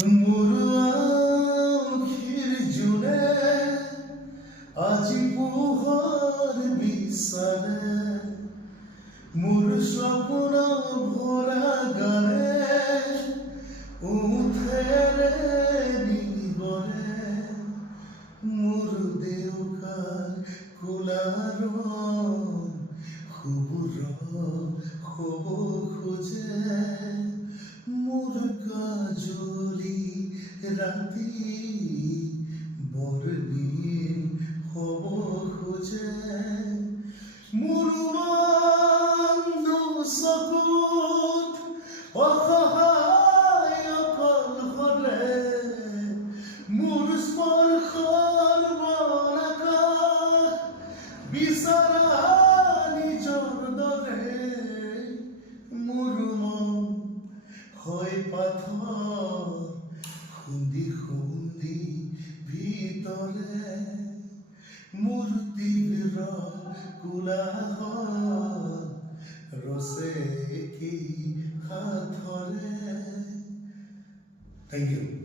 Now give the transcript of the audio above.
মোৰ আখিৰ জোনে আজি পোহৰ বিচাৰে মোৰ সপোন ভৰা গানে উঠেৰে নিবৰে মোৰ দেউকাৰ কোলাৰ শুভ্ৰ হ'ব খোজে মোৰ কাজলি ৰাতি বৰদিন হ'ব খোজে মোৰ চকুত অসহায় অকলশৰে মোৰ স্পৰ্শৰ বৰআকাশ বিচৰা নিজৰ দৰে মোৰ মন হয় পাথৰ খুন্দি খুন্দি ভিতৰে মোৰ তীব্ৰ কোলাহল ৰচে কি সাথৰে। Thank you.